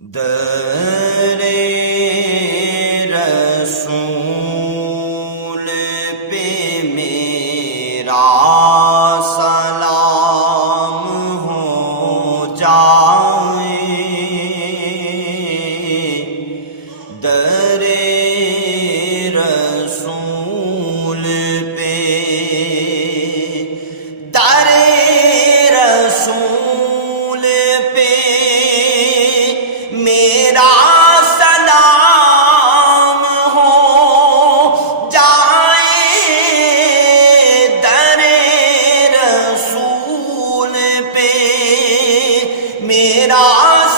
در رسول پہ میرا سلام ہو جائے، در رسول پہ، در رسول پہ میرا سلام ہو جائے، در رسول پہ میرا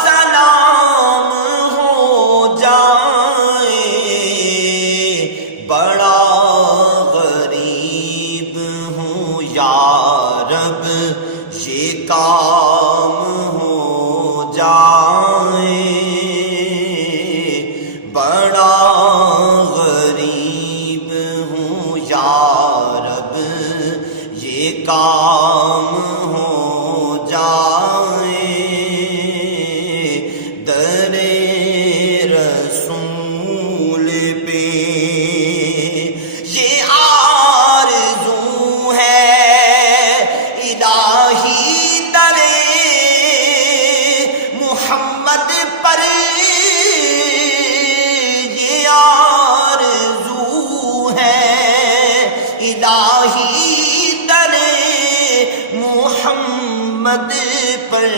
سلام ہو جائے، بڑا غریب ہوں یا رب یہ کام ہو جائے، بڑا غریب ہوں یا رب یہ کام ہو جائے، در رسول پہ یہ آرزو ہے الہی در محمد پر، یہ آرزو ہے الہی در محمد پر،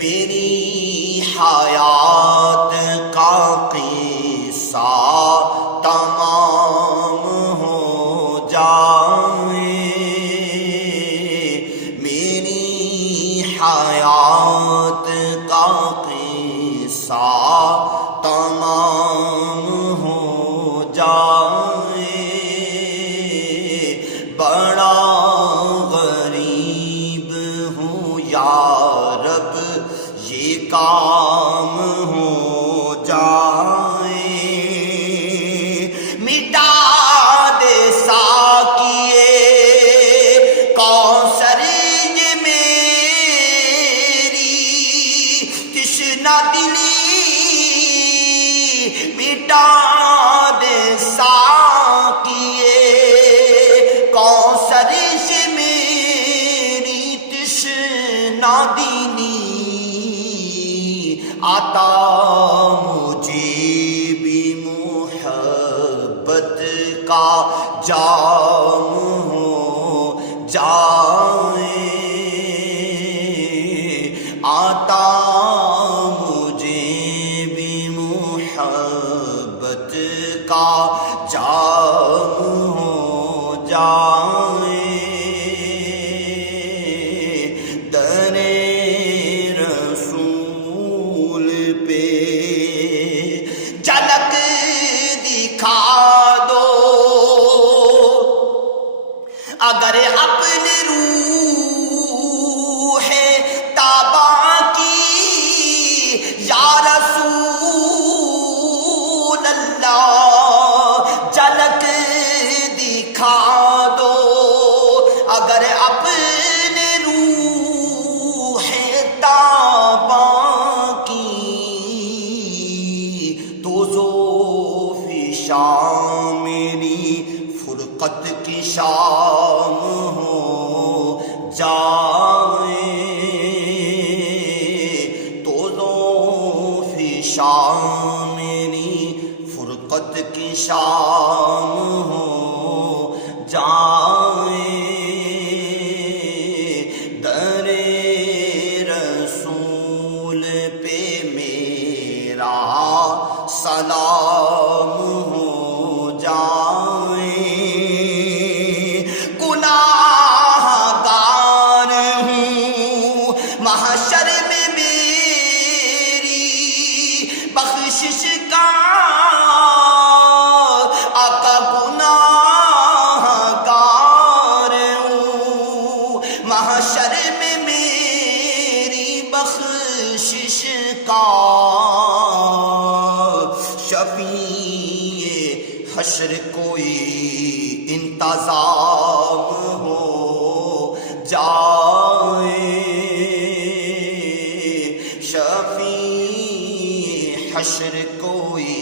میری حیات کا قصہ تمام ہو جائے، میری حیات کا قصہ تمام ہو جائے، بڑا غریب ہوں یا رب یہ کام ہو جائے، مٹا دے ساقیے کوثر یہ میری تشنہ دلی، مٹا دے ساقیے کوثر یہ میری تشنہ دلی، آتا مجھے بھی محبت کا جام ہو جائے، آتا مجھے بھی محبت کا جام ہو جائے، در رسول پہ جھلک دکھا دو اگر اپنی روح تاباں کی، یا رسول اللہ جھلک دکھا دو اگر اپنی روح تاباں کی، تو ذوف شام میری فرقت کی شام ہو جائے، تو ذوف شام میری فرقت کی شام ہو جائے، در رسول پہ میرا سلام ہو جائے، گناہگار ہوں محشر میں میری بخشش کا آقا، گناہگار ہوں محشر میں میری بخشش کا، شفیع حشر کوئی انتظام ہو جائے، شفیع حشر کوئی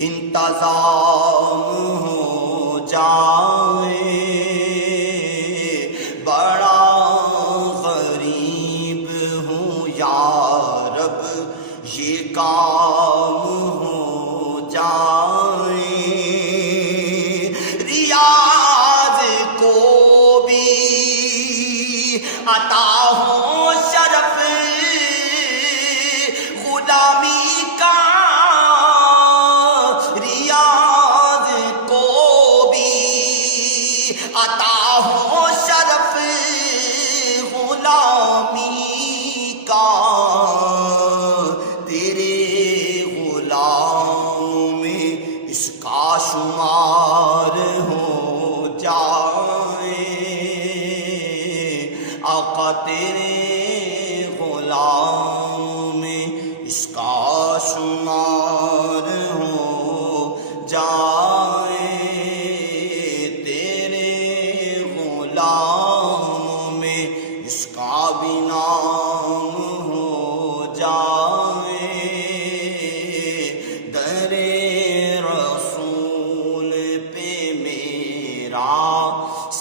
انتظام ہو جائے، بڑا غریب ہوں یا رب یہ کام ہو جائے، ریاض کو بھی عطا ہو شرف غلامی کا، ریاض کو بھی عطا ہو شرف غلامی کا، تیرے غلام میں اس کا شمار ہو جائے، آقا تیرے غلام میں اس کا شمار ہو جائے، تیرے غلام میں اس کا بھی نام ہو جائے، در رسول پہ میرا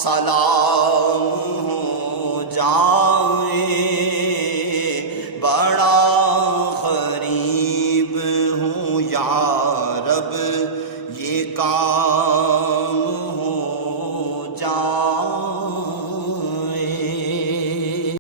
سلام